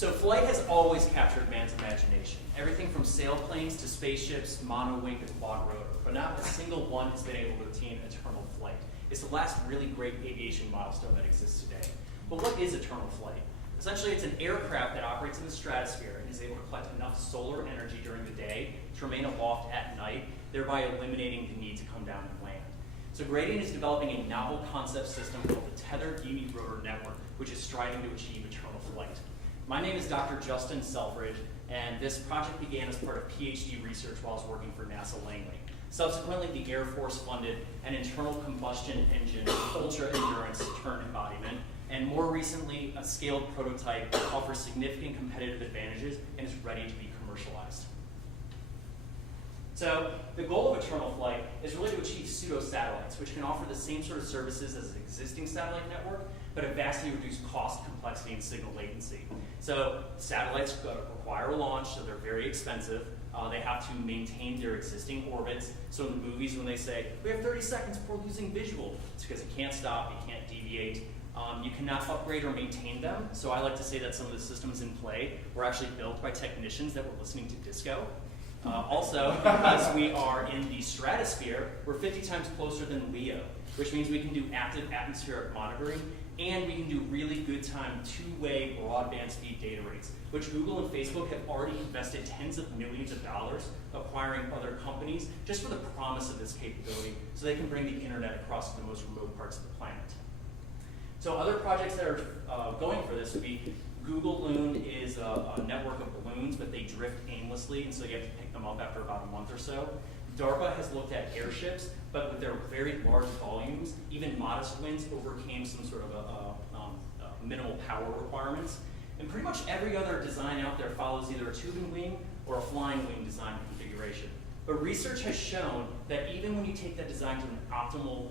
So flight has always captured man's imagination. Everything from sailplanes to spaceships, monowing to quad rotor. But not a single one has been able to attain eternal flight. It's the last really great aviation milestone that exists today. But what is eternal flight? Essentially, it's an aircraft that operates in the stratosphere and is able to collect enough solar energy during the day to remain aloft at night, thereby eliminating the need to come down and land. So Gradient is developing a novel concept system called the Tethered Unirotor Network, which is striving to achieve eternal flight. My name is Dr. Justin Selfridge, and this project began as part of PhD research while I was working for NASA Langley. Subsequently, the Air Force funded an internal combustion engine ultra-endurance turn embodiment, and more recently, a scaled prototype that offers significant competitive advantages and is ready to be commercialized. So the goal of eternal flight is really to achieve pseudo-satellites, which can offer the same sort of services as an existing satellite network, but at vastly reduced cost, complexity, and signal latency. So satellites require a launch, so they're very expensive. They have to maintain their existing orbits. So in the movies, when they say, we have 30 seconds before losing visual, it's because you can't stop, you can't deviate. You cannot upgrade or maintain them. So I like to say that some of the systems in play were actually built by technicians that were listening to disco. Also, because we are in the stratosphere, we're 50 times closer than LEO, which means we can do active atmospheric monitoring, and we can do really good time two-way broadband speed data rates, which Google and Facebook have already invested tens of millions of dollars acquiring other companies just for the promise of this capability so they can bring the internet across the most remote parts of the planet. So other projects that are going for this would be Google Loon is a network of balloons, but they drift aimlessly, and so you have to pick them up after about a month or so. DARPA has looked at airships, but with their very large volumes, even modest winds overcame some sort of minimal power requirements. And pretty much every other design out there follows either a tubing wing or a flying wing design configuration. But research has shown that even when you take that design to an optimal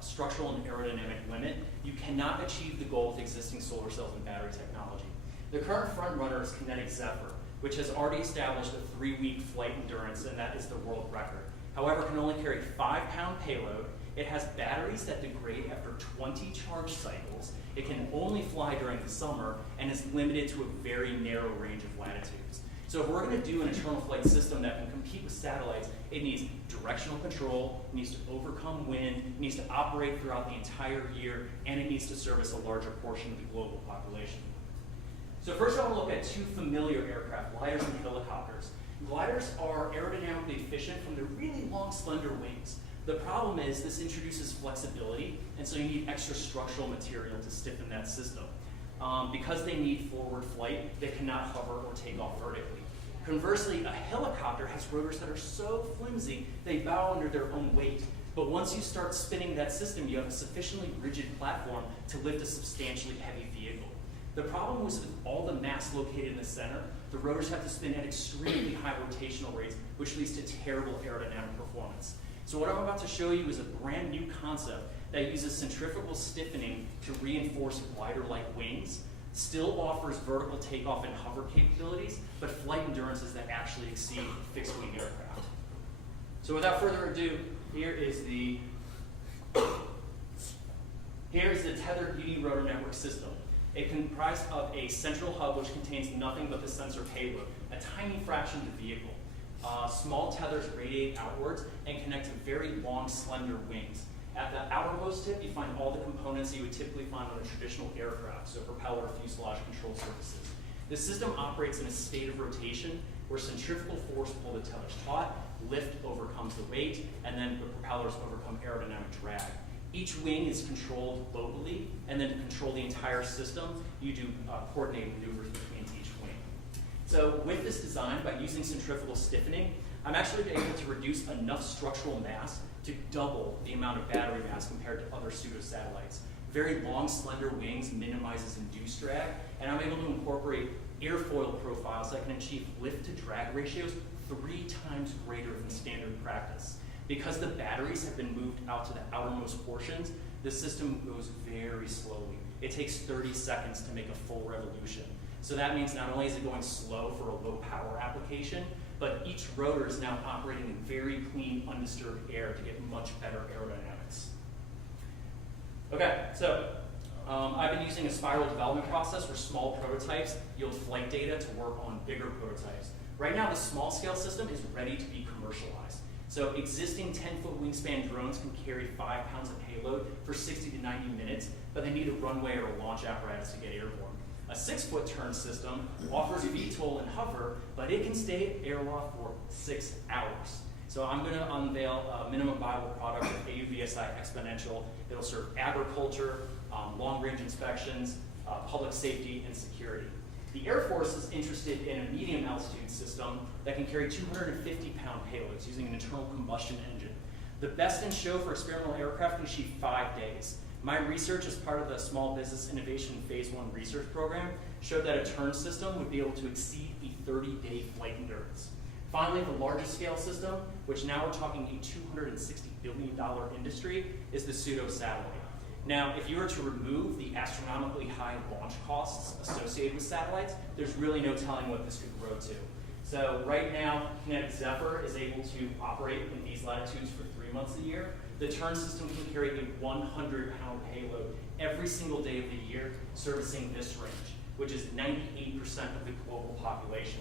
structural and aerodynamic limit, you cannot achieve the goal with existing solar cells and battery technology. The current front runner is Kinetic Zephyr, which has already established a 3-week flight endurance, and that is the world record. However, it can only carry 5-pound payload. It has batteries that degrade after 20 charge cycles. It can only fly during the summer and is limited to a very narrow range of latitudes. So if we're going to do an eternal flight system that can compete with satellites, it needs directional control, it needs to overcome wind, it needs to operate throughout the entire year, and it needs to service a larger portion of the global population. So first I want to look at two familiar aircraft, gliders and helicopters. Gliders are aerodynamically efficient from their really long, slender wings. The problem is this introduces flexibility, and so you need extra structural material to stiffen that system. Because they need forward flight, they cannot hover or take off vertically. Conversely, a helicopter has rotors that are so flimsy, they bow under their own weight. But once you start spinning that system, you have a sufficiently rigid platform to lift a substantially heavy vehicle. The problem was with all the mass located in the center, the rotors have to spin at extremely high rotational rates, which leads to terrible aerodynamic performance. So what I'm about to show you is a brand new concept that uses centrifugal stiffening to reinforce glider-like wings, still offers vertical takeoff and hover capabilities, but flight endurances that actually exceed fixed-wing aircraft. So without further ado, here is the Tethered Unirotor Network system. It comprised of a central hub which contains nothing but the sensor payload, a tiny fraction of the vehicle. Small tethers radiate outwards and connect to very long, slender wings. At the outermost tip, you find all the components you would typically find on a traditional aircraft, so propeller, fuselage, control surfaces. The system operates in a state of rotation where centrifugal force pull the tethers taut, lift overcomes the weight, and then the propellers overcome aerodynamic drag. Each wing is controlled locally, and then to control the entire system, you do coordinated maneuvers between each wing. So with this design, by using centrifugal stiffening, I'm actually able to reduce enough structural mass to double the amount of battery mass compared to other pseudo-satellites. Very long, slender wings minimizes induced drag, and I'm able to incorporate airfoil profiles that can achieve lift-to-drag ratios 3 times greater than standard practice. Because the batteries have been moved out to the outermost portions, the system goes very slowly. It takes 30 seconds to make a full revolution. So that means not only is it going slow for a low-power application, but each rotor is now operating in very clean, undisturbed air to get much better aerodynamics. Okay, so I've been using a spiral development process where small prototypes yield flight data to work on bigger prototypes. Right now, the small scale system is ready to be commercialized. So existing 10-foot wingspan drones can carry 5 pounds of payload for 60 to 90 minutes, but they need a runway or a launch apparatus to get airborne. A 6-foot turn system offers VTOL and hover, but it can stay airloft for 6 hours. So I'm going to unveil a minimum viable product with AUVSI Exponential. It'll serve agriculture, long-range inspections, public safety, and security. The Air Force is interested in a medium altitude system that can carry 250-pound payloads using an internal combustion engine. The best in show for experimental aircraft can achieve 5 days. My research as part of the Small Business Innovation Phase 1 research program showed that a turn system would be able to exceed a 30-day flight endurance. Finally, the largest scale system, which now we're talking a $260 billion industry, is the pseudo-satellite. Now, if you were to remove the astronomically high launch costs associated with satellites, there's really no telling what this could grow to. So right now, Kinetic Zephyr is able to operate in these latitudes for 3 months a year. The turn system can carry a 100-pound payload every single day of the year, servicing this range, which is 98% of the global population.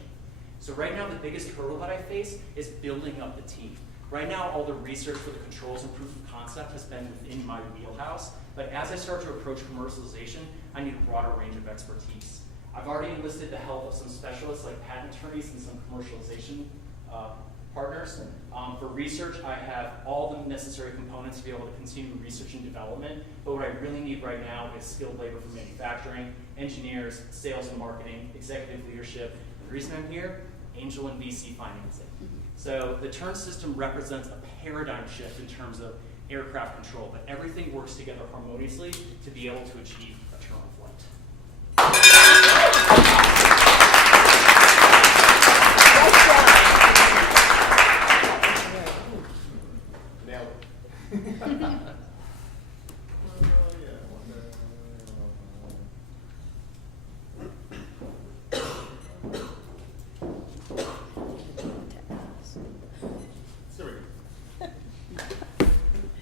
So right now, the biggest hurdle that I face is building up the team. Right now, all the research for the controls and proof of concept has been within my wheelhouse, but as I start to approach commercialization, I need a broader range of expertise. I've already enlisted the help of some specialists like patent attorneys and some commercialization partners. For research, I have all the necessary components to be able to continue research and development, but what I really need right now is skilled labor for manufacturing, engineers, sales and marketing, executive leadership. The reason I'm here, angel and VC financing. So the turn system represents a paradigm shift in terms of aircraft control, but everything works together harmoniously to be able to achieve a turn on flight. Nailed it.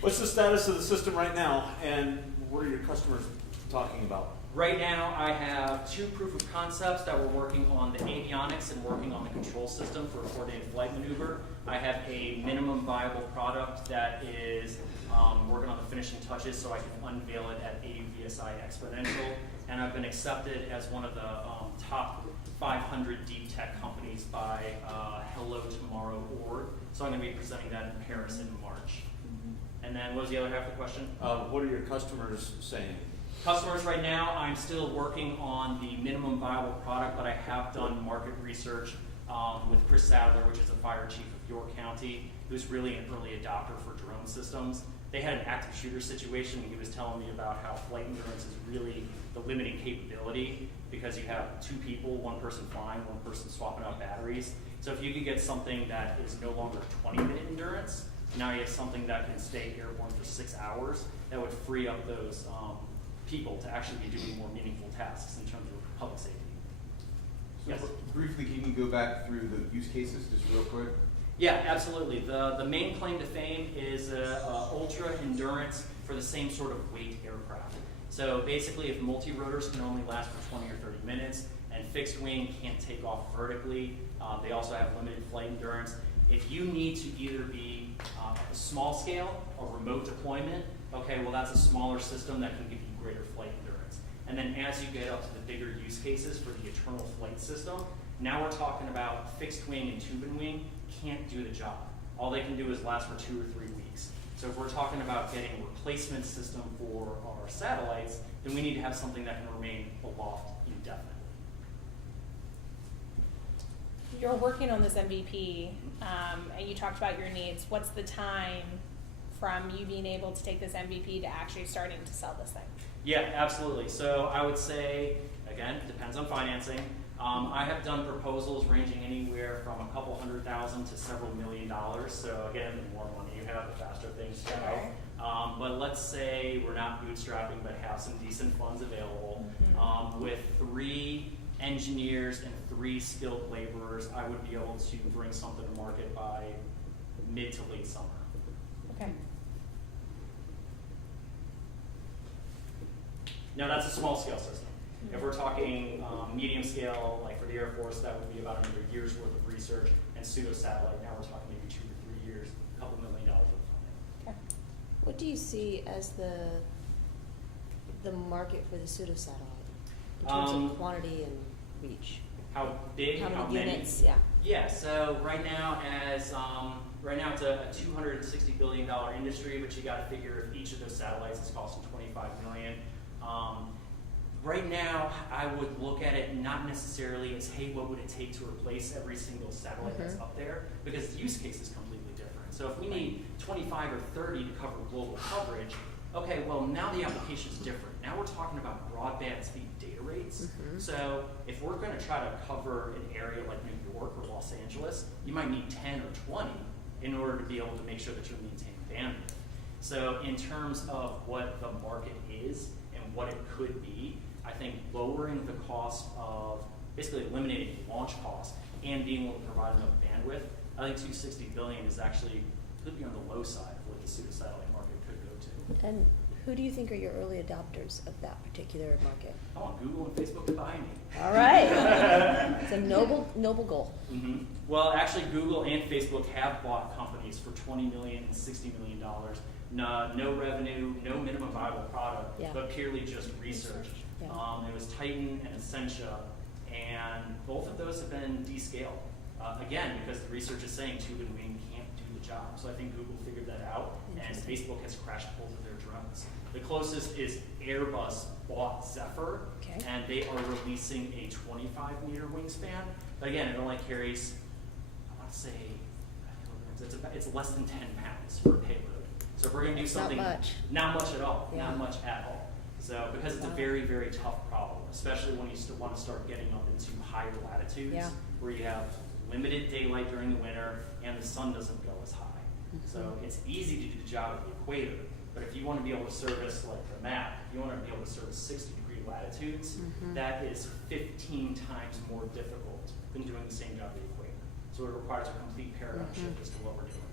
What's the status of the system right now, and what are your customers talking about? Right now, I have 2 proof of concepts that we're working on the avionics and working on the control system for a coordinated flight maneuver. I have a minimum viable product that is working on the finishing touches so I can unveil it at AUVSI Exponential. And I've been accepted as one of the top 500 deep tech companies by Hello Tomorrow org. So I'm going to be presenting that in Paris in March. And then what was the other half of the question? What are your customers saying? Customers right now, I'm still working on the minimum viable product, but I have done market research with Chris Sadler, which is the fire chief of York County, who's really an early adopter for drone systems. They had an active shooter situation, and he was telling me about how flight endurance is really the limiting capability because you have 2 people, 1 person flying, 1 person swapping out batteries. So if you could get something that is no longer 20-minute endurance, now you have something that can stay airborne for 6 hours, that would free up those people to actually be doing more meaningful tasks in terms of public safety. So Yes? briefly, can you go back through the use cases just real quick? Yeah, absolutely. The main claim to fame is ultra endurance for the same sort of weight aircraft. So basically, if multi-rotors can only last for 20 or 30 minutes, and fixed wing can't take off vertically, they also have limited flight endurance. If you need to either be a small scale or remote deployment, okay, well that's a smaller system that can give you greater flight endurance. And then as you get up to the bigger use cases for the eternal flight system, now we're talking about fixed wing and tube and wing can't do the job. All they can do is last for 2 or 3 weeks. So if we're talking about getting a replacement system for our satellites, then we need to have something that can remain aloft indefinitely. You're working on this MVP, and you talked about your needs. What's the time from you being able to take this MVP to actually starting to sell this thing? Yeah, absolutely. So I would say, again, it depends on financing. I have done proposals ranging anywhere from a couple $100,000 to several $1 million. So again, the more money you have, the faster things go. Okay. But let's say we're not bootstrapping, but have some decent funds available. With 3 engineers and 3 skilled laborers, I would be able to bring something to market by mid to late summer. Okay. Now that's a small scale system. If we're talking medium scale, like for the Air Force, that would be about another year's worth of research, and pseudo-satellite, now we're talking maybe 2 to 3 years, a couple $1 million worth of funding. Okay. What do you see as the market for the pseudo-satellite in terms of quantity and reach? How big, How many units? Yeah. Yeah, so right now it's a $260 billion industry, but you got to figure if each of those satellites is costing $25 million. Right now, I would look at it not necessarily as, hey, what would it take to replace every single satellite that's up there? Because the use case is completely different. So if we need 25 or 30 to cover global coverage, okay, well, now the application is different. Now we're talking about broadband speed data rates. So if we're going to try to cover an area like New York or Los Angeles, you might need 10 or 20 in order to be able to make sure that you're maintaining bandwidth. So in terms of what the market is and what it could be, I think lowering the cost of basically eliminating launch costs and being able to provide enough bandwidth, I think $260 billion is actually could be on the low side of what the pseudo-satellite market could go to. And who do you think are your early adopters of that particular market? I want Google and Facebook to buy me. All right. It's a noble goal. Well, actually, Google and Facebook have bought companies for $20 million and $60 million. No revenue, no minimum viable product, but purely just research. Yeah. It was Titan and Essentia, and both of those have been descaled. Again, because the research is saying tube and wing can't do the job. So I think Google figured that out, and Facebook has crashed both of their drones. The closest is Airbus bought Zephyr, and they are releasing a 25-meter wingspan. But again, it only carries, I want to say, it's less than 10 pounds for a payload. So if we're going to do something, not much at all, not much at all. So because it's a very, very tough problem, especially when you want to start getting up into higher latitudes where you have limited daylight during the winter and the sun doesn't go as high. So it's easy to do the job at the equator, but if you want to be able to service, like the map, if you want to be able to service 60-degree latitudes, that is 15 times more difficult than doing the same job at the equator. So it requires a complete paradigm shift as to what we're doing.